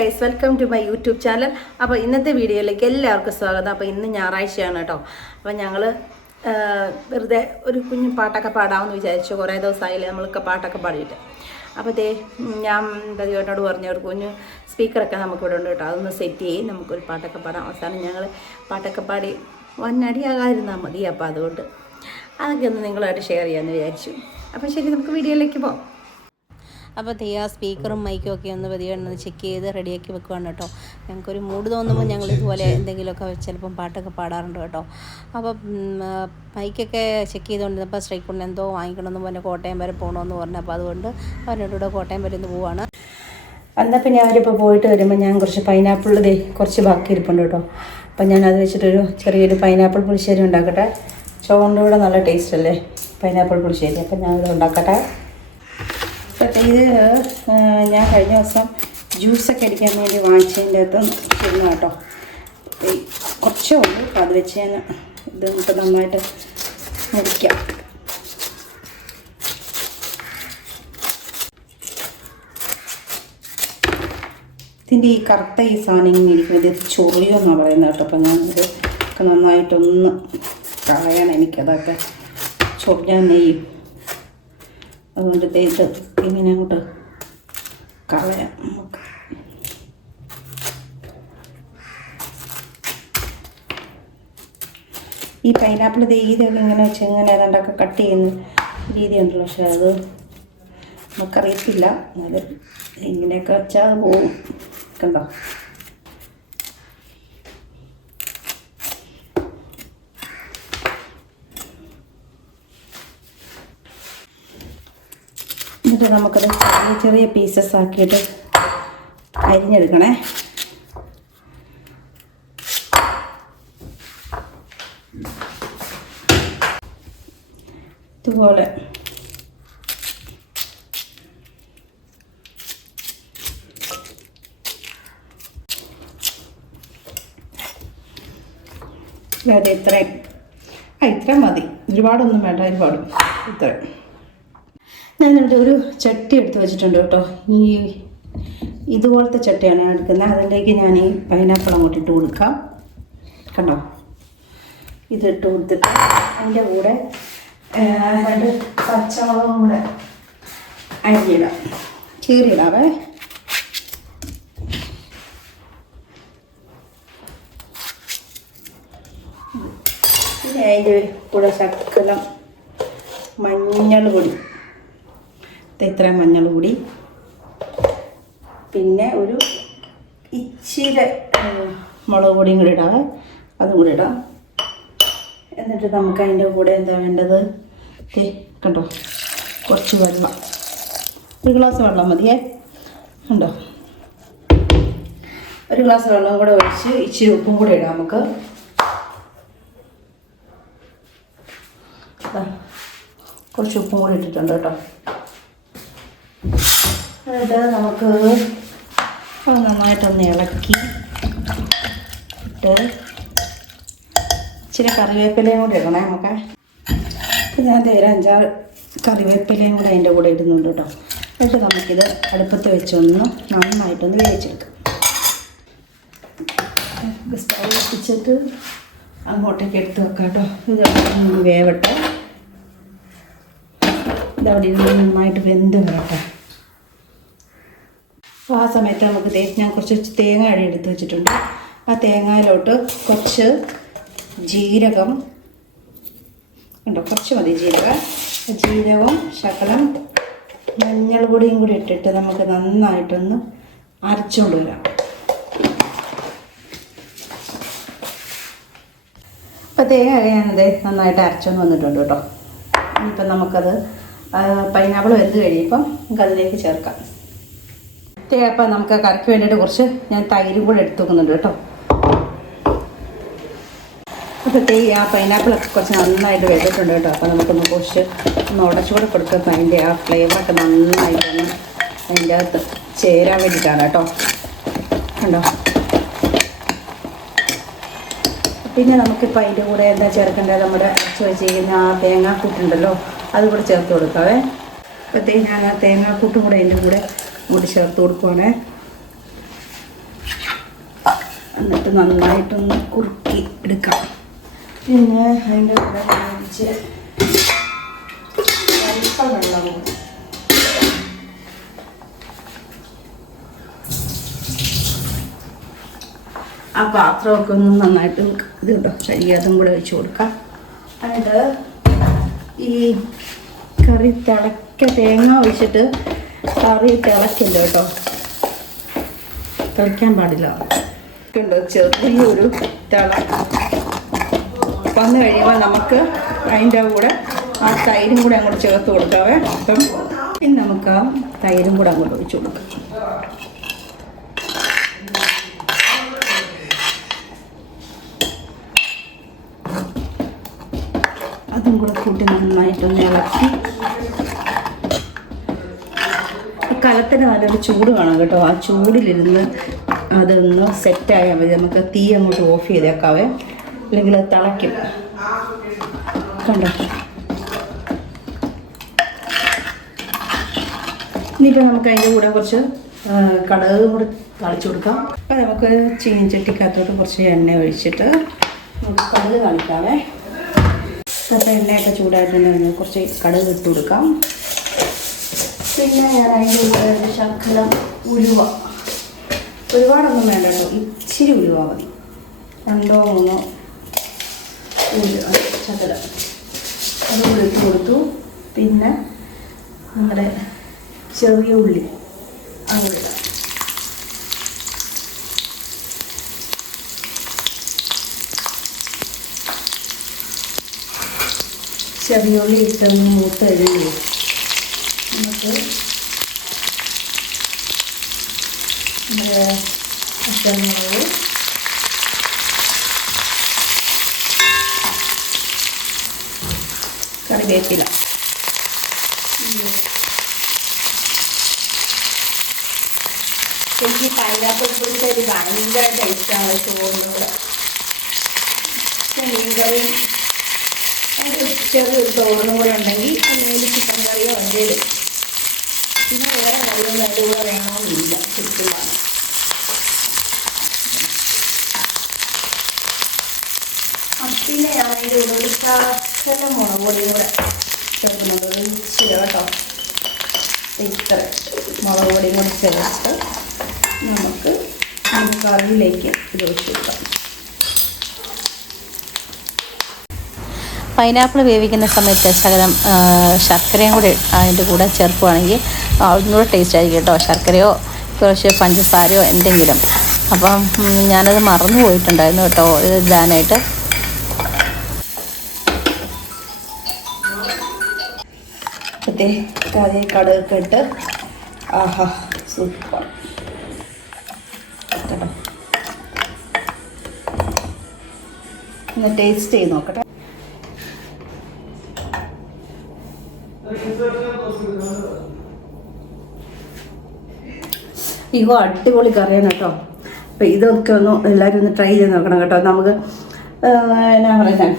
Guys, welcome to my YouTube channel. അപ്പോൾ ഇന്നത്തെ വീഡിയോയിലേക്ക് എല്ലാവർക്കും സ്വാഗതം. അപ്പോൾ ഇന്ന് ഞായറാഴ്ചയാണ് കേട്ടോ. അപ്പോൾ ഞങ്ങൾ വെറുതെ ഒരു കുഞ്ഞു പാട്ടൊക്കെ പാടാമെന്ന് വിചാരിച്ചു. കുറേ ദിവസമായില്ലേ നമ്മളൊക്കെ പാട്ടൊക്കെ പാടിയിട്ട്. അപ്പോൾ ഞാൻ പതിവേട്ടനോട് പറഞ്ഞു ഒരു കുഞ്ഞു സ്പീക്കറൊക്കെ നമുക്കിവിടെ ഉണ്ട് കേട്ടോ, അതൊന്ന് സെറ്റ് ചെയ്യും, നമുക്കൊരു പാട്ടൊക്കെ പാടാം. അവസാനം ഞങ്ങൾ പാട്ടൊക്കെ പാടി വന്നടിയാകാതിരുന്നാൽ മതി. അപ്പോൾ അതുകൊണ്ട് അതൊക്കെ ഒന്ന് നിങ്ങളായിട്ട് ഷെയർ ചെയ്യാമെന്ന് വിചാരിച്ചു. അപ്പോൾ ശരി, നമുക്ക് വീഡിയോയിലേക്ക് പോകാം. അപ്പോൾ ആ സ്പീക്കറും മൈക്കും ഒക്കെ ഒന്ന് പതിയെ ചെക്ക് ചെയ്ത് റെഡിയാക്കി വെക്കുകയാണ് കേട്ടോ. ഞങ്ങൾക്കൊരു മൂഡ് തോന്നുമ്പോൾ ഞങ്ങൾ ഇതുപോലെ എന്തെങ്കിലുമൊക്കെ ചിലപ്പം പാട്ടൊക്കെ പാടാറുണ്ട് കേട്ടോ. അപ്പോൾ മൈക്കൊക്കെ ചെക്ക് ചെയ്തുകൊണ്ടിരുന്നപ്പോൾ സ്ട്രൈക്കൊണ്ട് എന്തോ വാങ്ങിക്കണമെന്ന് പറഞ്ഞാൽ കോട്ടയം വരെ പോകണമെന്ന് പറഞ്ഞു. അപ്പോൾ അതുകൊണ്ട് അവരോട് കോട്ടയം വരെ ഒന്ന് പോവാണ്. എന്നാൽ പിന്നെ അവരിപ്പോൾ പോയിട്ട് വരുമ്പോൾ ഞാൻ കുറച്ച് പൈനാപ്പിൾ കുറച്ച് ബാക്കി ഇരിപ്പുണ്ട് കേട്ടോ. അപ്പം ഞാനത് വെച്ചിട്ടൊരു ചെറിയൊരു പൈനാപ്പിൾ പുളിശ്ശേരി ഉണ്ടാക്കട്ടെ. ചോറിൻ്റെ കൂടെ നല്ല ടേസ്റ്റ് അല്ലേ പൈനാപ്പിൾ പുളിശ്ശേരി. അപ്പം ഞാനിത് ഉണ്ടാക്കട്ടെ. അപ്പോൾ ഇത് ഞാൻ കഴിഞ്ഞ ദിവസം ജ്യൂസൊക്കെ അടിക്കാൻ വേണ്ടി വാങ്ങിച്ചതിൻ്റെ അകത്ത് ഇരുന്നു കേട്ടോ. കുറച്ചേ ഉള്ളൂ. അപ്പോൾ അത് വെച്ച് ഞാൻ ഇത് നമുക്ക് നന്നായിട്ട് മുറിക്കാം. ഇതിൻ്റെ ഈ കറുത്ത ഈ സാധനം ഇങ്ങനെ ഇരിക്കുന്നത് ഇത് ചൊറിയെന്നാണ് പറയുന്നത് കേട്ടോ. അപ്പോൾ ഞാനിത് ഒക്കെ നന്നായിട്ടൊന്ന് കളയണം. എനിക്കതൊക്കെ ചൊറിയാൻ നെയ്യും, അതുകൊണ്ട് ഇത് ഇങ്ങനെ അങ്ങോട്ട് കളയാം നമുക്ക്. ഈ പൈനാപ്പിൾ ഇതൊക്കെ ഇങ്ങനെ വെച്ച് ഇങ്ങനെ ഏതാണ്ടൊക്കെ കട്ട് ചെയ്യുന്ന രീതിയുണ്ടല്ലോ, പക്ഷെ അത് നമുക്കറിയത്തില്ല. അത് ഇങ്ങനെയൊക്കെ വെച്ചാൽ അത് പോവും. കണ്ടോ? എന്നിട്ട് നമുക്കത് ചെറിയ ചെറിയ പീസസ് ആക്കിയിട്ട് അരിഞ്ഞെടുക്കണേ. ഇതുപോലെ അതെ, ഇത്രയും മതി, ഒരുപാടൊന്നും വേണ്ട. ഒരുപാടും ഇത്രയും. ഞാനിവിടെ ഒരു ചട്ടി എടുത്ത് വെച്ചിട്ടുണ്ട് കേട്ടോ. ഇതുപോലത്തെ ചട്ടിയാണ് ഞാൻ എടുക്കുന്നത്. അതിലേക്ക് ഞാൻ ഈ പൈനാപ്പിൾ അങ്ങോട്ട് ഇട്ട് കൊടുക്കാം. കണ്ടോ? ഇതിട്ട് കൊടുത്തിട്ട് അതിൻ്റെ കൂടെ 2 പച്ചമുളകും കൂടെ അരിഞ്ഞിടാം, ചീറിയിടാവേ. പിന്നെ അതിൻ്റെ കൂടെ ശകലം മഞ്ഞൾ പൊടി, ഇത്രയും മഞ്ഞൾ പൊടി, പിന്നെ ഒരു ഇച്ചിരി മുളക് പൊടിയും കൂടി ഇടാം. അതും കൂടി ഇടാം. എന്നിട്ട് നമുക്ക് അതിൻ്റെ കൂടെ എന്താ വേണ്ടത്? കണ്ടോ? കുറച്ച് വെള്ളം, 1 ഗ്ലാസ് വെള്ളം മതിയേ. കണ്ടോ? 1 ഗ്ലാസ് വെള്ളം കൂടെ ഒഴിച്ച് ഇച്ചിരി ഉപ്പും കൂടെ ഇടാം നമുക്ക്. കുറച്ച് ഉപ്പും കൂടി ഇട്ടിട്ടുണ്ട് കേട്ടോ. എന്നിട്ട് നമുക്ക് അത് നന്നായിട്ടൊന്ന് ഇളക്കി ഇട്ട് ഇച്ചിരി കറിവേപ്പിലയും കൂടി ഇടണേ നമുക്ക്. ഞാൻ 5-6 കറിവേപ്പിലയും കൂടെ അതിൻ്റെ കൂടെ ഇടുന്നുണ്ട് കേട്ടോ. എന്നിട്ട് നമുക്കിത് അടുപ്പത്ത് വെച്ചൊന്ന് നന്നായിട്ടൊന്ന് വേവിച്ചെടുക്കാം. സ്റ്റൗ വെച്ചിട്ട് അങ്ങോട്ടേക്ക് എടുത്ത് വെക്കാം കേട്ടോ. ഇത് വേവട്ടെ. ഇതവിടെ നന്നായിട്ട് വെന്ത് വരട്ടെ. അപ്പോൾ ആ സമയത്ത് നമുക്ക് ഞാൻ കുറച്ച് തേങ്ങ അടി എടുത്ത് വെച്ചിട്ടുണ്ട്. ആ തേങ്ങയിലോട്ട് കുറച്ച് ജീരകം, ഉണ്ടോ? കുറച്ച് മതി ജീരകവും ശകലം മഞ്ഞൾ പൊടിയും കൂടി ഇട്ടിട്ട് നമുക്ക് നന്നായിട്ടൊന്ന് അരച്ചുകൊണ്ട് വരാം. അപ്പോൾ തേങ്ങ ഞാനത് നന്നായിട്ട് അരച്ചൊന്ന് വന്നിട്ടുണ്ട് കേട്ടോ. ഇനിയിപ്പം നമുക്കത് പൈനാപ്പിൾ വെന്ത് കഴിയുമ്പം നമുക്കതിലേക്ക് ചേർക്കാം. അപ്പം നമുക്ക് കറിക്ക് വേണ്ടിയിട്ട് കുറച്ച് ഞാൻ തൈരും കൂടെ എടുത്ത് വെക്കുന്നുണ്ട് കേട്ടോ. അപ്പോൾ ആ പൈനാപ്പിളൊക്കെ കുറച്ച് നന്നായിട്ട് വെച്ചിട്ടുണ്ട് കേട്ടോ. അപ്പോൾ നമുക്കൊന്ന് കുറച്ച് ഉടച്ചുകൂടെ കൊടുക്കുമ്പോൾ അതിൻ്റെ ആ ഫ്ലേവറൊക്കെ നന്നായിട്ടൊന്ന് അതിൻ്റെ അകത്ത് ചേരാൻ വേണ്ടിയിട്ടാണ് കേട്ടോ. കണ്ടോ? പിന്നെ നമുക്കിപ്പോൾ അതിൻ്റെ കൂടെ എന്താ ചേർക്കേണ്ടത്? നമ്മുടെ അരച്ച് വെച്ചിരിക്കുന്ന ആ തേങ്ങാക്കൂട്ടുണ്ടല്ലോ, അതുകൂടെ ചേർത്ത് കൊടുക്കാവേ. അപ്പോഴത്തേക്ക് ഞാൻ ആ തേങ്ങാക്കൂട്ടും കൂടെ അതിൻ്റെ കൂടെ ചേർത്ത് കൊടുക്കുവാണേ. എന്നിട്ട് നന്നായിട്ടൊന്ന് കുറുക്കി എടുക്കാം. പിന്നെ അതിൻ്റെ കൂടെ കഴിച്ച് അല്പം വെള്ളം കൊടുക്കും. ആ പാത്രമൊക്കെ ഒന്ന് നന്നായിട്ട് ഇത് കേട്ടോ അതും കൂടെ വെച്ച് കൊടുക്കാം. എന്നിട്ട് ഈ കറി തേങ്ങ ഒഴിച്ചിട്ട് കറി തിളക്കില്ല കേട്ടോ, തിളയ്ക്കാൻ പാടില്ല. ഉണ്ടോ ചെറിയൊരു തിള വന്നു കഴിയുമ്പോൾ നമുക്ക് അതിൻ്റെ കൂടെ ആ തൈരും കൂടെ അങ്ങോട്ട് ചേർത്ത് കൊടുക്കാവേ. അപ്പം ഇനി നമുക്ക് ആ തൈരും കൂടെ അങ്ങോട്ട് ഒഴിച്ച് കൊടുക്കാം. അതും കൂടെ കൂട്ടി നന്നായിട്ടൊന്ന് ഇളക്കി. കലത്തിന് നല്ലൊരു ചൂട് കാണാം കേട്ടോ. ആ ചൂടിലിരുന്ന് അതൊന്ന് സെറ്റായാൽ മതി. നമുക്ക് തീ അങ്ങോട്ട് ഓഫ് ചെയ്തേക്കാവേ, അല്ലെങ്കിൽ അത് തിളയ്ക്കും. കണ്ടോ, ഇനിയിപ്പോൾ നമുക്ക് അതിൻ്റെ കൂടെ കുറച്ച് കടുക് കൂടെ തളിച്ചു കൊടുക്കാം. അപ്പോൾ നമുക്ക് ചീനിച്ചട്ടിക്കകത്തോട്ട് കുറച്ച് എണ്ണ ഒഴിച്ചിട്ട് നമുക്ക് കടുക് തളിക്കാവേ. അപ്പോൾ എണ്ണയൊക്കെ ചൂടായിട്ടുണ്ടെങ്കിൽ കുറച്ച് കടുക് ഇട്ട് കൊടുക്കാം. പിന്നെ ഞാൻ അതിൻ്റെ കൂടെ ശകലം ഉലുവ, ഒരുപാടൊന്നും വേണ്ട കേട്ടോ, ഇച്ചിരി ഉലുവ മതി, 2-3 ഉലുവ ശകലം അതുകൂടി ഇട്ട് കൊടുത്തു. പിന്നെ നമ്മുടെ ചെറിയ ഉള്ളി അങ്ങോട്ട് ചെറിയ ഉള്ളി ഇട്ടൊന്ന് മൂത്ത് കഴിഞ്ഞു നമുക്ക് നമ്മുടെ പച്ചമുളക്, കറിവേപ്പില, എനിക്ക് പൈനാപ്പിൾ പൊടിച്ചൊരു ഭയങ്കര ടേസ്റ്റാണ് ചോറിനോട്. മീൻകറി ചെറിയൊരു തോരനും കൂടെ ഉണ്ടെങ്കിൽ അല്ലെങ്കിൽ ചിക്കൻ കറിയോ എന്തെങ്കിലും, പിന്നെ വേറെ കറിയൊന്നും അതിൻ്റെ കൂടെ വേണമെന്നില്ല, ചുറ്റുമാണ്. പിന്നെ ഞാൻ അതിൻ്റെ കൂടെ ഒരു ശകലം മുളക് പൊടിയും കൂടെ ചേർക്കുന്നുണ്ട്, ഒരു ഇച്ചിരി കേട്ടോ. ഇത്ര മുളക് പൊടിയും കൂടി ചേർത്ത് നമുക്ക് കറിയിലേക്ക് ഇത് ഒഴിച്ച് കൊടുക്കാം. പൈനാപ്പിൾ വേവിക്കുന്ന സമയത്ത് ശകലം ശർക്കരയും കൂടി അതിൻ്റെ കൂടെ ചേർക്കുകയാണെങ്കിൽ ഒന്നുകൂടെ ടേസ്റ്റ് ആയിരിക്കും കേട്ടോ. ശർക്കരയോ കുറച്ച് പഞ്ചസാരയോ എന്തെങ്കിലും. അപ്പം ഞാനത് മറന്നു പോയിട്ടുണ്ടായിരുന്നു കേട്ടോ ഇത് ഇടാനായിട്ട്. അതേ കടുകൊക്കെ ഇട്ട് ആഹാ സൂപ്പർ. ഒന്ന് ടേസ്റ്റ് ചെയ്ത് നോക്കട്ടെ. ഇവ അടിപൊളി കറിയാണ് കേട്ടോ. അപ്പം ഇതൊക്കെ ഒന്ന് എല്ലാവരും ഒന്ന് ട്രൈ ചെയ്ത് നോക്കണം കേട്ടോ. നമുക്ക് എന്നാ പറയുന്നത്,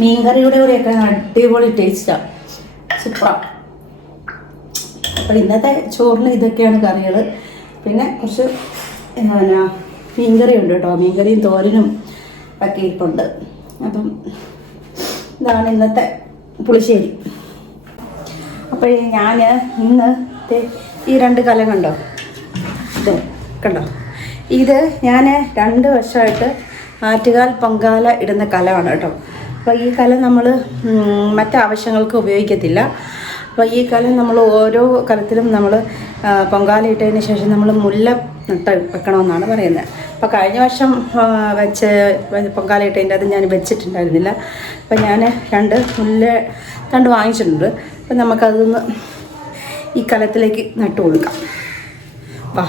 മീൻകറിയുടെ കൂടെയൊക്കെ അടിപൊളി ടേസ്റ്റാണ്, സൂപ്പറാണ്. അപ്പം ഇന്നത്തെ ചോറിന് ഇതൊക്കെയാണ് കറികൾ. പിന്നെ കുറച്ച് എന്നാ മീൻകറി ഉണ്ട് കേട്ടോ, മീൻകറിയും തോരനും ഒക്കെ ഇരിപ്പുണ്ട്. അപ്പം ഇതാണ് ഇന്നത്തെ പുളിശ്ശേരി. അപ്പോൾ ഞാൻ ഇന്ന് ഈ 2 കലം കണ്ടോ, ഇത് കണ്ടോ, ഇത് ഞാൻ 2 വർഷമായിട്ട് ആറ്റുകാൽ പൊങ്കാല ഇടുന്ന കലമാണ് കേട്ടോ. അപ്പോൾ ഈ കലം നമ്മൾ മറ്റാവശ്യങ്ങൾക്ക് ഉപയോഗിക്കത്തില്ല. അപ്പോൾ ഈ കലം നമ്മൾ ഓരോ കലത്തിലും നമ്മൾ പൊങ്കാല ഇട്ടതിന് ശേഷം നമ്മൾ മുല്ല നട്ട് വെക്കണമെന്നാണ് പറയുന്നത്. അപ്പോൾ കഴിഞ്ഞ വർഷം പൊങ്കാല ഇട്ടതിൻ്റെ അത് ഞാൻ വെച്ചിട്ടുണ്ടായിരുന്നില്ല. അപ്പോൾ ഞാൻ 2 മുല്ല തണ്ട് വാങ്ങിച്ചിട്ടുണ്ട്. അപ്പം നമുക്കതൊന്ന് ഈ കലത്തിലേക്ക് നട്ടു കൊടുക്കാം. വാ,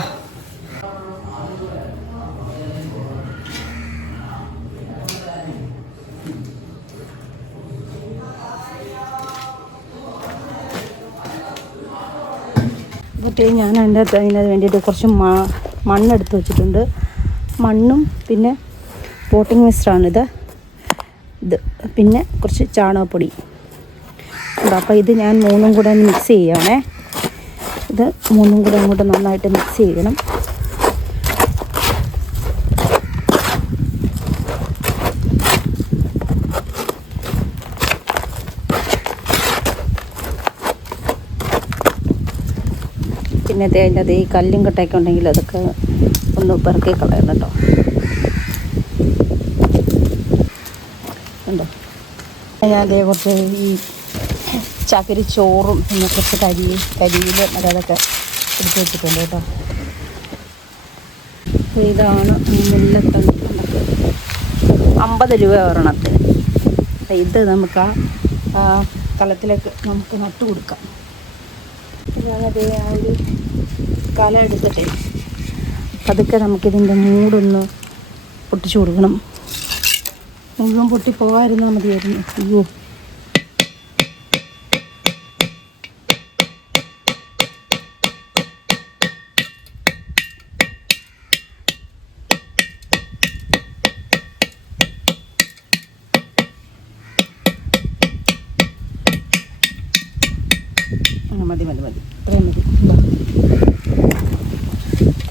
മറ്റേ ഞാൻ അതിനകത്ത് വേണ്ടിയിട്ട് കുറച്ച് മണ്ണെടുത്ത് വെച്ചിട്ടുണ്ട്. മണ്ണും പിന്നെ പോട്ടിംഗ് മിക്സ്ചറാണിത്, പിന്നെ കുറച്ച് ചാണകപ്പൊടി. അപ്പോൾ ഇത് ഞാൻ 3ഉം കൂടെ മിക്സ് ചെയ്യുകയാണേ. ഇത് 3ഉം കൂടെ അങ്ങോട്ട് നന്നായിട്ട് മിക്സ് ചെയ്യണം. പിന്നെ അതിൻ്റെ അത് ഈ കല്ലും കട്ടയൊക്കെ ഉണ്ടെങ്കിൽ അതൊക്കെ ഒന്ന് പെറുക്കി കളയണം കേട്ടോ. ഉണ്ടോ ഞാൻ അതേ കുറച്ച് ഈ ചകിരി ചോറും പിന്നെ കുറച്ച് കരിയിൽ അതൊക്കെ എടുത്ത് വെച്ചിട്ടുണ്ട് കേട്ടോ. ഇതാണ് മുല്ലത്തണ്ട്, നമുക്ക് 50 രൂപ ഒരെണ്ണത്തിന്. ഇത് നമുക്ക് ആ കളത്തിലേക്ക് നമുക്ക് നട്ടു കൊടുക്കാം. ഞാനതേ ആ ഒരു കല എടുത്തിട്ടേ പതുക്കെ നമുക്കിതിൻ്റെ മൂടൊന്ന് പൊട്ടിച്ചു കൊടുക്കണം. മുഴുവൻ പൊട്ടി പോകാതിരുന്നാൽ മതിയായിരുന്നു. അയ്യോ, മതി മതി മതി, ഇത്രയും മതി.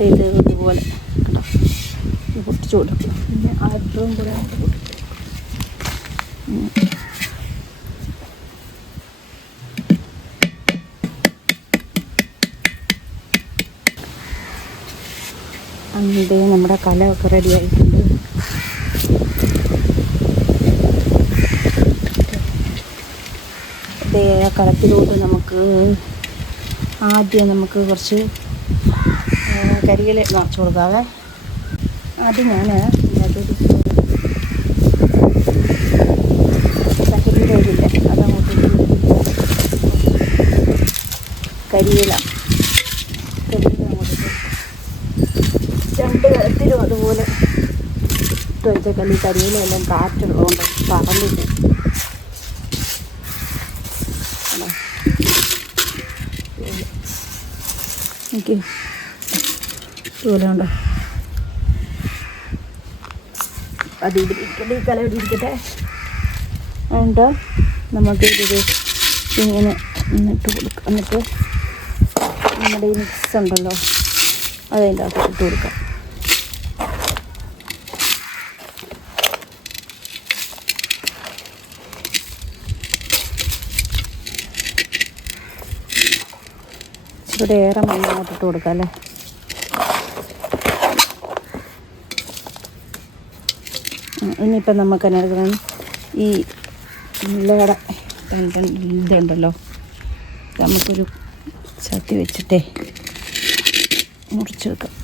ഇത് ഇതുപോലെ കേട്ടോ പൊട്ടിച്ചു കൊടുക്കും. പിന്നെ ആദ്യവും കൂടെ പൊട്ടിച്ചു. അങ്ങനെ നമ്മുടെ കലമൊക്കെ റെഡി ആയിട്ടുണ്ട്. കളത്തിലോട്ട് നമുക്ക് ആദ്യം നമുക്ക് കുറച്ച് കരിയില നിറച്ച് കൊടുക്കാവേ. ആദ്യം ഞാൻ ഇതിനകത്തൊരു കരിയില അതങ്ങോട്ട് കരിയില അങ്ങോട്ട് 2 തരത്തിലും അതുപോലെ ഇട്ട് വെച്ചേക്കല്ല. ഈ കരിയില എല്ലാം കാറ്റുള്ളതുകൊണ്ട് പറന്നിട്ട് എനിക്ക് ഇതുപോലെ ഉണ്ടോ. അത് ഇതിരിക്കട്ടെ, ഈ കല ഇവിടെ ഇരിക്കട്ടെ. എന്നിട്ട് നമുക്കിത് ഇങ്ങനെ ഇട്ട് കൊടുക്കാം. എന്നിട്ട് നമ്മുടെ ഈ മിക്സ് ഉണ്ടല്ലോ അതിൻ്റെ അകത്ത് ഇട്ട് കൊടുക്കാം. ഇവിടെ ഏറെ മണ്ണ് അങ്ങോട്ട് ഇട്ട് കൊടുക്കാം അല്ലേ. ഇനിയിപ്പം നമുക്ക് എന്നാ ഈ മുല്ലയുടെ ഇതുണ്ടല്ലോ, നമുക്കൊരു ചട്ടി വെച്ചിട്ടേ മുറിച്ച് വെക്കാം.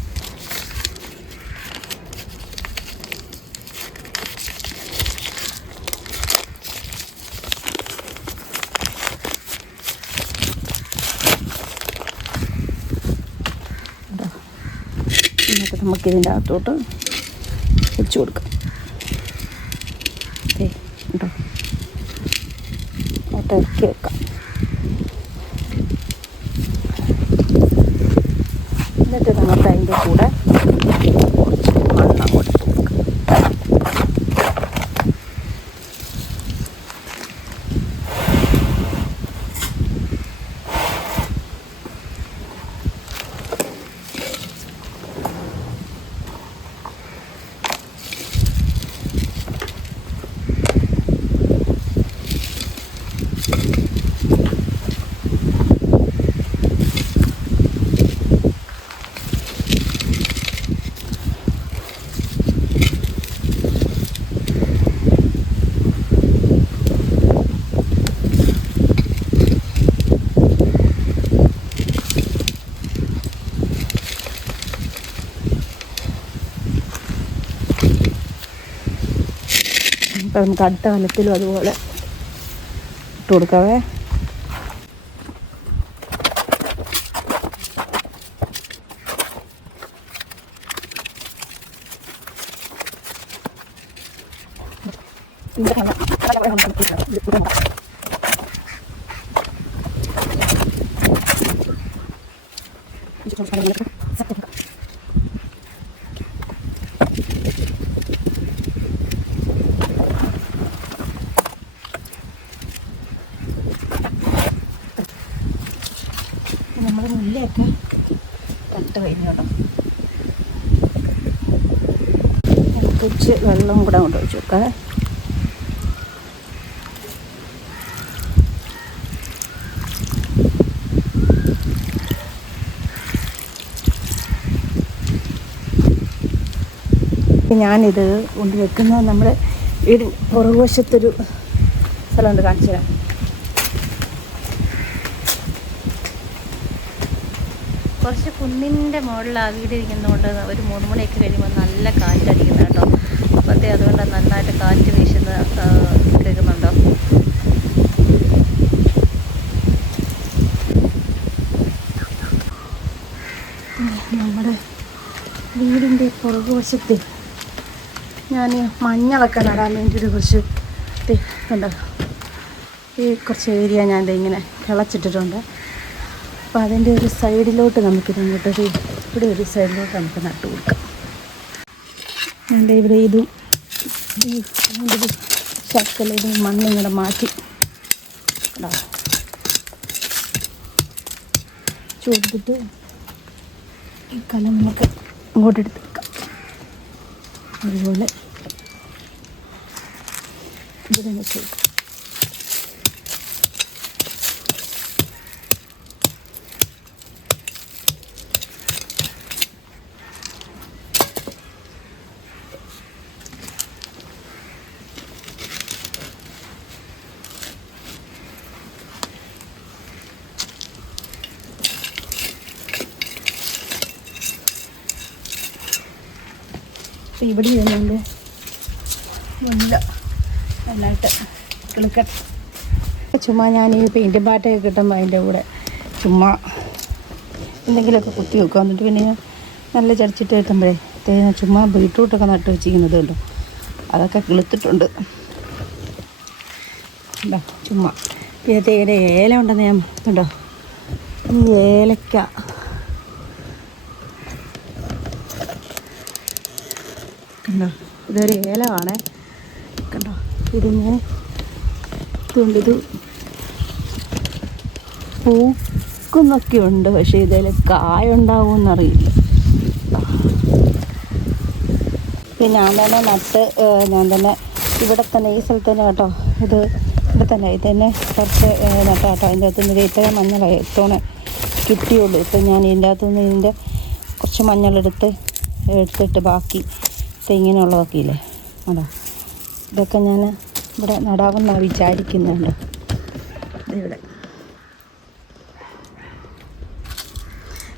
എന്നിട്ട് നമുക്കിതിൻ്റെ അകത്തോട്ട് വെച്ച് കൊടുക്കാം. കേട്ടോ, അങ്ങോട്ട് ഇറക്കി വെക്കാം. എന്നിട്ട് നമുക്ക് അതിൻ്റെ കൂടെ കുറച്ച് മണ്ണ് അങ്ങോട്ട് ഇട്ട് കൊടുക്കാം. അപ്പം നമുക്ക് അടുത്ത കാലത്തിലും അതുപോലെ ഇട്ട് കൊടുക്കാവേ. നമ്മൾ മുല്ലയൊക്കെ കട്ട് കഴിഞ്ഞോളാം. കുറച്ച് വെള്ളം കൂടെ കൊണ്ട് ഒഴിച്ച് വെക്കാം. ഇപ്പം ഞാനിത് കൊണ്ട് വെക്കുന്നത് നമ്മുടെ വീട് പുറകുവശത്തൊരു സ്ഥലമുണ്ട്, കാണിച്ചു തരാം. കുറച്ച് കുന്നിൻ്റെ മുകളിലാണ് വീട് ഇരിക്കുന്നതുകൊണ്ട് ഒരു 3 മണിയൊക്കെ കഴിയുമ്പോൾ നല്ല കാറ്റടിക്കുന്നത് കേട്ടോ. അപ്പോഴത്തെ അതുകൊണ്ട് നന്നായിട്ട് കാറ്റ് വീശുന്ന കേൾക്കുന്നുണ്ടോ? നമ്മുടെ വീടിൻ്റെ പുറകുവശത്ത് ഞാൻ മഞ്ഞളൊക്കെ നടാൻ വേണ്ടിയിട്ട് കുറച്ച് കണ്ടോ ഈ കുറച്ച് ഏരിയ ഞാൻ ഇങ്ങനെ കിളച്ചിട്ടിട്ടുണ്ട്. അപ്പോൾ അതിൻ്റെ ഒരു സൈഡിലോട്ട് നമുക്കിത് ഇങ്ങോട്ടൊരു ഇവിടെ ഒരു സൈഡിലോട്ട് നമുക്ക് നട്ടു കൊടുക്കാം. ഞാൻ ഇവിടെ ഇതും ശക്കല ഇത് മണ്ണിങ്ങനെ മാറ്റി കൊടുത്തിട്ട് ഈ കലം നമുക്ക് ഇങ്ങോട്ടെടുത്ത് വെക്കാം. അതുപോലെ ഇവിടെ വെച്ച് കൊടുക്കാം. ഇവിടെ ഇരുന്നുണ്ട് മുന്നില നന്നായിട്ട് കിളുക്കട്ടെ. ചുമ്മാ ഞാൻ ഈ പെയിൻറ്റ് പാറ്റയൊക്കെ കിട്ടുമ്പോൾ അതിൻ്റെ കൂടെ ചുമ്മാ എന്തെങ്കിലുമൊക്കെ കുത്തി വെക്കുക. എന്നിട്ട് പിന്നെ നല്ല ചടിച്ചിട്ട് എത്തുമ്പോഴേ തേങ്ങ ചുമ്മാ ബീട്രൂട്ടൊക്കെ നട്ട് വെച്ചിരിക്കുന്നത് കണ്ടോ, അതൊക്കെ കിളുത്തിട്ടുണ്ട്. ഉണ്ടോ ചുമ്മാ പിന്നെ തേയില ഏല ഉണ്ടെന്ന് ഞാൻ കണ്ടോ, ഈ ഏലക്ക കണ്ടോ, ഇതൊരു ഏലമാണേ കണ്ടോ. ഇതിങ്ങനെ ഇതുകൊണ്ട് പൂക്കുന്നൊക്കെ ഉണ്ട്, പക്ഷേ ഇതിൽ കായ ഉണ്ടാവുമെന്നറിയില്ല. പിന്നെ ഞാൻ തന്നെ നട്ട് ഞാൻ തന്നെ ഇവിടെ തന്നെ ഈ സ്ഥലത്ത് തന്നെ കേട്ടോ, ഇത് ഇവിടെ തന്നെ ഇത് തന്നെ കുറച്ച് നട്ട കേട്ടോ. അതിൻ്റെ അകത്തുനിന്ന് ഇത്ര മഞ്ഞളായി ഇത്തോണെ കിട്ടിയുള്ളൂ. ഇപ്പം ഞാൻ ഇതിൻ്റെ അകത്തുനിന്ന് ഇതിൻ്റെ കുറച്ച് എടുത്തിട്ട് ബാക്കി ഇങ്ങനെയുള്ളതൊക്കെ ഇല്ലേ അതാ ഇതൊക്കെ ഞാൻ ഇവിടെ നടാമെന്നാണ് വിചാരിക്കുന്നുണ്ട്. ഇവിടെ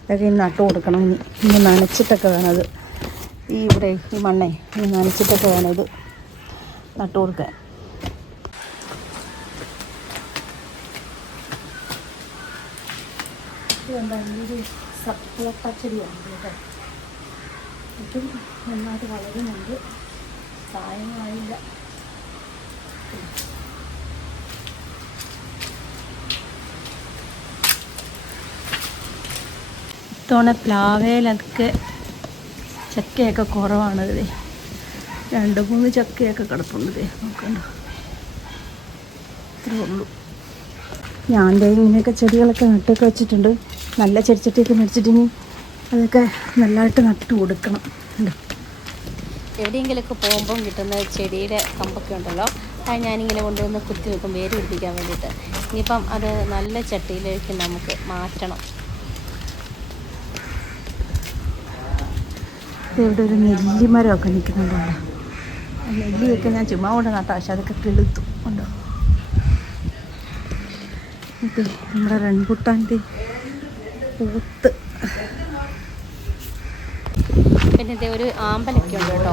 ഇതൊക്കെ ഇനി നട്ടു കൊടുക്കണം. ഇനി നനച്ചിട്ടൊക്കെ വേണം അത് ഈ ഇവിടെ ഈ മണ്ണേ ഇനി നനച്ചിട്ടൊക്കെ വേണം ഇത് നട്ടു കൊടുക്കാൻ. ഇതൊരു സപ്പോട്ട ചെടിയാണ് കേട്ടോ. ഇതും നന്നായിട്ട് വളരുന്നുണ്ട്, കായമായില്ല. ഇത്തവണ പ്ലാവേലൊക്കെ ചക്കയൊക്കെ കുറവാണ്. ഇത് 2-3 ചക്കയൊക്കെ കിടപ്പുണ്ട്. നോക്കണ്ട ഇത്രേ ഉള്ളൂ. ഞാൻ ഇങ്ങനെയൊക്കെ ചെടികളൊക്കെ നട്ടൊക്കെ വെച്ചിട്ടുണ്ട്. നല്ല ചെടിച്ചട്ടിയൊക്കെ മേടിച്ചിട്ടിനി അതൊക്കെ നല്ലതായിട്ട് നട്ട് കൊടുക്കണം. എവിടെയെങ്കിലുമൊക്കെ പോകുമ്പം കിട്ടുന്ന ചെടിയുടെ കമ്പൊക്കെ ഉണ്ടല്ലോ, അത് ഞാനിങ്ങനെ കൊണ്ടുവന്ന് കുത്തി വെക്കും വേര് പിടിപ്പിക്കാൻ വേണ്ടിയിട്ട്. ഇനിയിപ്പം അത് നല്ല ചട്ടിയിലേക്ക് നമുക്ക് മാറ്റണം. ഇവിടെ ഒരു നെല്ലിമരമൊക്കെ നിൽക്കുന്നുണ്ടോ. നെല്ലിയൊക്കെ ഞാൻ ചുമ്മാ കൊണ്ട് നട്ടാ, പക്ഷെ അതൊക്കെ കിളുത്തു ഉണ്ടോ. ഇത് നമ്മുടെ റംബൂട്ടാൻ്റെ പൂത്ത്. പിന്നെ ഇത് ഒരു ആമ്പലൊക്കെ ഉണ്ട് കേട്ടോ.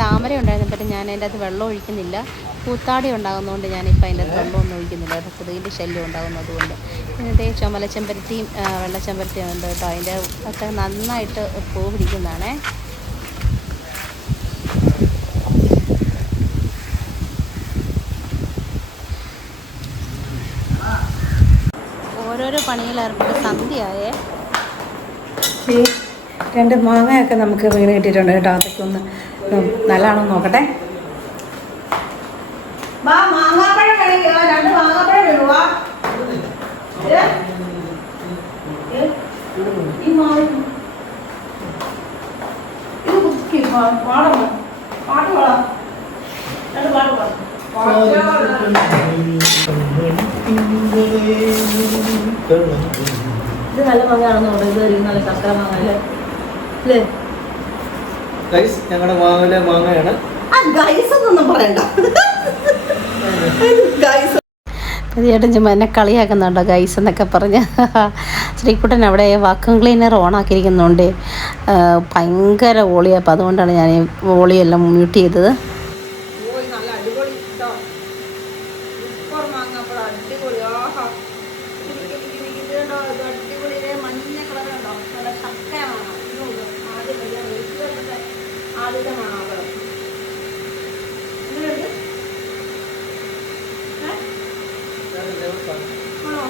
താമര ഉണ്ടായിരുന്നപ്പോൾ ഞാൻ അതിൻ്റെ അകത്ത് വെള്ളം ഒഴിക്കുന്നില്ല. പൂത്താടി ഉണ്ടാകുന്നതുകൊണ്ട് ഞാനിപ്പോൾ അതിൻ്റെ അകത്ത് വെള്ളമൊന്നും ഒഴിക്കുന്നില്ല. അത് കൊതുകിൻ്റെ ശല്യം ഉണ്ടാകുന്നതുകൊണ്ട്. പിന്നെ ഇതേ ചുമലച്ചെമ്പരത്തിയും വെള്ളച്ചെമ്പരത്തിയും ഉണ്ട് കേട്ടോ. അതിൻ്റെ ഒക്കെ നന്നായിട്ട് പൂ പിടിക്കുന്നതാണേ. ഓരോരോ പണിയിലേർപ്പെട്ട് സന്ധ്യയായേ. 2 മാങ്ങയൊക്കെ നമുക്ക് വീണ് കിട്ടിയിട്ടുണ്ട് കേട്ടോ. അതൊക്കെ ഒന്ന് നല്ലതാണോ നോക്കട്ടെ. ഇത് നല്ല മാങ്ങയാണെന്ന് തോന്നുന്നു. ഇത് നല്ല ചക്കര മാങ്ങ അല്ലേ അല്ലേ? ഗൈസ് ഞങ്ങളുടെ മാവിലെ മാങ്ങയാണ്. ഗൈസ് എന്നൊന്നും പറയണ്ട. ഗൈസ് തീർച്ചയായിട്ടും ചുമ്മാ എന്നെ കളിയാക്കുന്നുണ്ടോ ഗൈസ് എന്നൊക്കെ പറഞ്ഞ്. ശ്രീകുട്ടൻ അവിടെ വാക്യൂം ക്ലീനർ ഓണാക്കിയിരിക്കുന്നുണ്ട്, ഭയങ്കര വോളിയാണ്. അപ്പോൾ അതുകൊണ്ടാണ് ഞാൻ ഈ വോളിയെല്ലാം മ്യൂട്ട് ചെയ്തത്. നല്ല അടിപൊളി സൂപ്പർ മാങ്ങ, അടിപൊളി. ആഹാ, അടിപൊളി മഞ്ഞ കളറുണ്ടോ, നല്ല ശക്തമാണ്. ആദ്യത്തെ മാങ്ങ എങ്ങനെയുണ്ട്? ആണോ?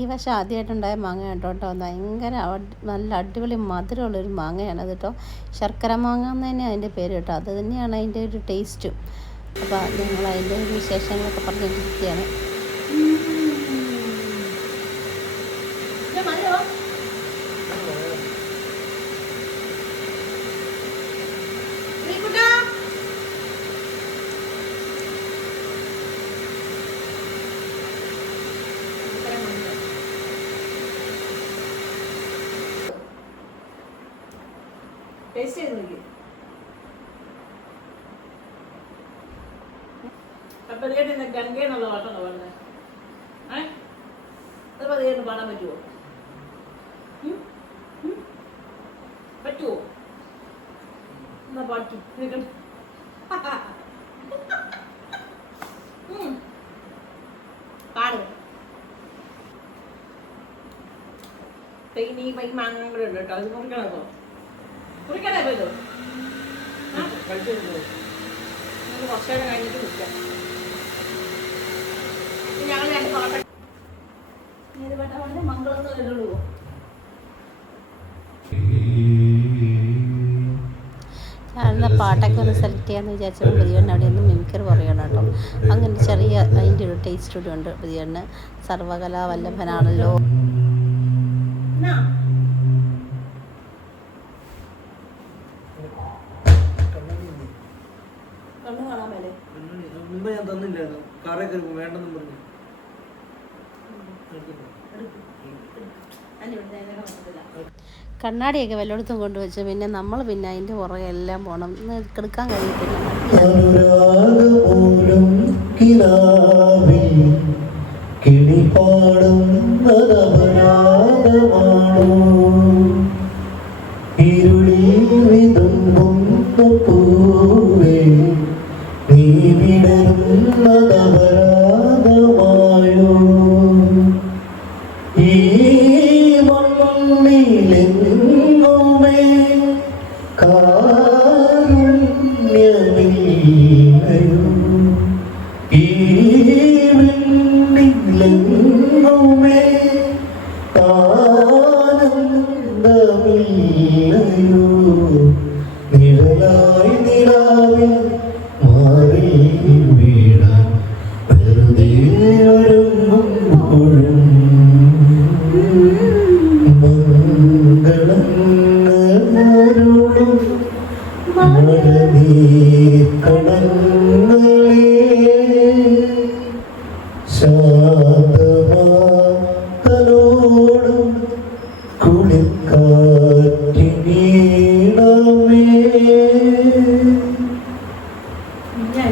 ഈ വർഷം ആദ്യമായിട്ടുണ്ടായ മാങ്ങ കേട്ടോ. ഭയങ്കര നല്ല അടിപൊളി മധുരമുള്ളൊരു മാങ്ങയാണ് അത് കേട്ടോ. ശർക്കര മാങ്ങ എന്ന് തന്നെ അതിൻ്റെ പേര് കേട്ടോ. അത് തന്നെയാണ് അതിൻ്റെ ഒരു ടേസ്റ്റും. അപ്പോൾ ഞങ്ങൾ അതിൻ്റെ ഒരു വിശേഷങ്ങളൊക്കെ പറഞ്ഞുകൊണ്ടിരിക്കുകയാണ്. ടേസ്റ്റ് ചെയ്ത് നോക്കി. അപ്പൊ ഗംഗയെന്നുള്ള പാട്ടാണോ പാടുന്നത്? അത് പതിയായിട്ട് പാടാൻ പറ്റുമോ? പറ്റുമോ? എന്നാ പാട്ടു പാട്. ഇനി ഈ മാങ്ങ കൂടെ ഉണ്ട് കേട്ടോ. അത് മുറിക്കണോ? കുറിക്കണേ പോയതോ? കുറച്ചേരം കഴിഞ്ഞിട്ട് കുടിക്കാം. ഞങ്ങൾ രണ്ട് പാട്ട മംഗളൊന്നും ഇടുള്ളൂ. ഞാനെന്ന പാട്ടൊക്കെ ഒന്ന് സെലക്ട് ചെയ്യാമെന്ന് വിചാരിച്ചപ്പോൾ ബിരിയാണി അവിടെ ഒന്ന് മിമിക്കർ പറയണം കേട്ടോ. അങ്ങനെ ചെറിയ അതിൻ്റെ ഒരു ടേസ്റ്റ് കൂടി ഉണ്ട്. ബിരിയാണി സർവകലാ വല്ലഭനാണല്ലോ. ഞാൻ തന്നില്ലായിരുന്നു, കാറേ കയറി വേണ്ടെന്നും പറഞ്ഞു. കണ്ണാടിയൊക്കെ വല്ലയിടത്തും കൊണ്ടുവച്ചു. പിന്നെ നമ്മൾ പിന്നെ അതിൻ്റെ പുറകെ എല്ലാം പോകണം, എടുക്കാൻ കഴിയത്തില്ല.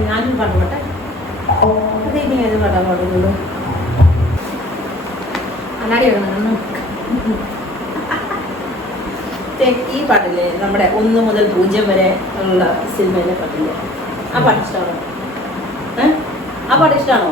ഞാനും പാടുപോട്ടെ. പാടുള്ളൂ അനാടി വേണം. ഈ പാട്ടില്ലേ, നമ്മുടെ 1 മുതൽ 0 വരെ ഉള്ള സിനിമയിലെ പാട്ടില്ലേ, ആ പാട്ട് ഇഷ്ടമാണോ? ആ പാട്ട് ഇഷ്ടമാണോ?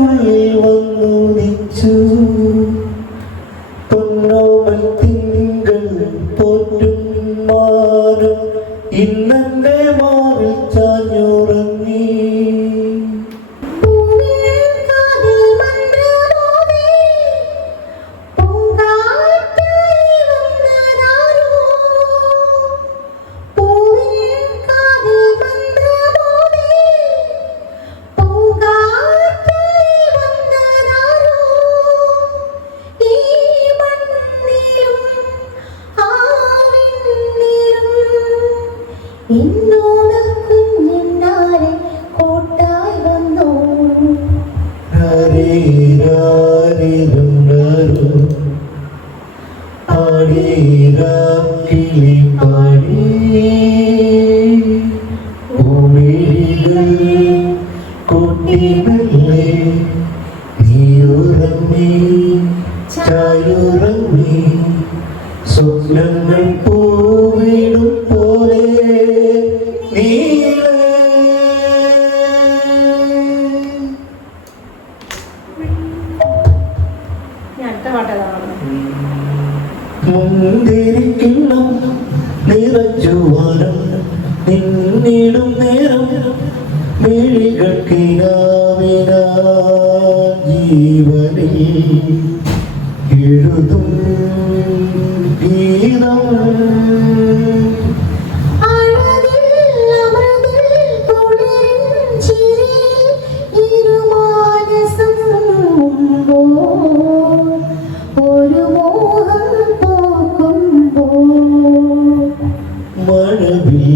ഉള്ളിൽ വന്നുദിച്ചു പൊന്നോമൽ തിങ്കൾ പോറ്റും മാനം ഇന്നെന്റെ മാറിൽ ചാഞ്ഞുറങ്ങി. എന്നോട് കുഞ്ഞിന്നാരെ കൂട്ടായി വന്നു കിളി പാടി കുട്ടിമല്ലേ നീയുറങ്ങി ചായുറങ്ങി സ്വപ്നങ്ങൾ പൂവിടും പോലെ നീളേ. അടുത്ത പാട്ടേതാണ് മുന്തിരിക്കിണ്ണം നിറച്ചുവാനം നിന്നിടും നേരം മിഴികൾക്കിനാവിന ജീവനിൽ എഴുതും ഗീതം. മഴവിൽ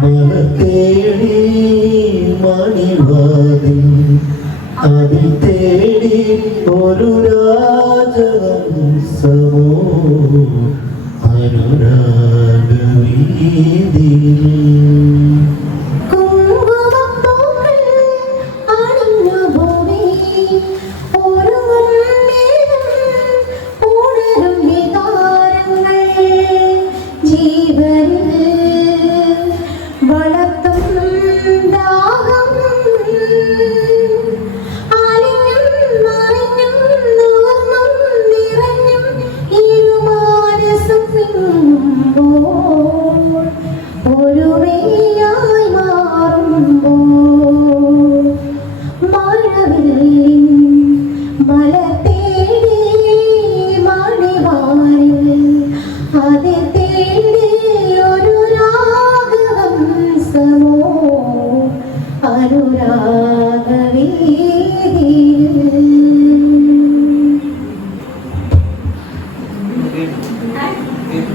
മല തേടി മണിവാതിൽ അതിൽ തേടി ഒരു രാജഹംസമോ അനുരാഗവീതിയിൽ.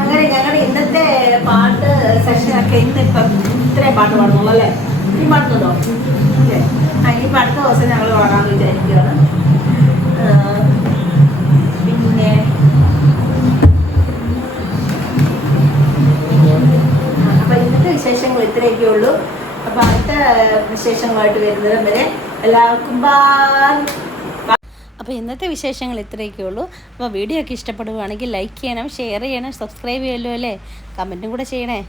അങ്ങനെ ഞങ്ങളുടെ ഇന്നത്തെ പാട്ട് സെഷനൊക്കെ ഇന്നിപ്പം ഇത്രയും പാട്ട് പാടുന്നുള്ളൂ അല്ലേ? ഈ പാടുന്നുണ്ടോ? അല്ലേ? ഇനിയിപ്പോൾ അടുത്ത ദിവസം ഞങ്ങൾ പാടാമെന്ന് വിചാരിക്കുകയാണ്. പിന്നെ അപ്പം ഇന്നത്തെ വിശേഷങ്ങൾ ഇത്രയൊക്കെ ഉള്ളൂ. അപ്പം അടുത്ത വിശേഷങ്ങളായിട്ട് വരുന്നത് വരെ എല്ലാവർക്കും ബൈ. അപ്പോൾ ഇന്നത്തെ വിശേഷങ്ങൾ ഇത്രയൊക്കെ ഉള്ളൂ. അപ്പോൾ വീഡിയോ ഒക്കെ ഇഷ്ടപ്പെടുകയാണെങ്കിൽ ലൈക്ക് ചെയ്യണം, ഷെയർ ചെയ്യണം, സബ്സ്ക്രൈബ് ചെയ്യല്ലോ അല്ലേ, കമൻറ്റും കൂടെ ചെയ്യണേ.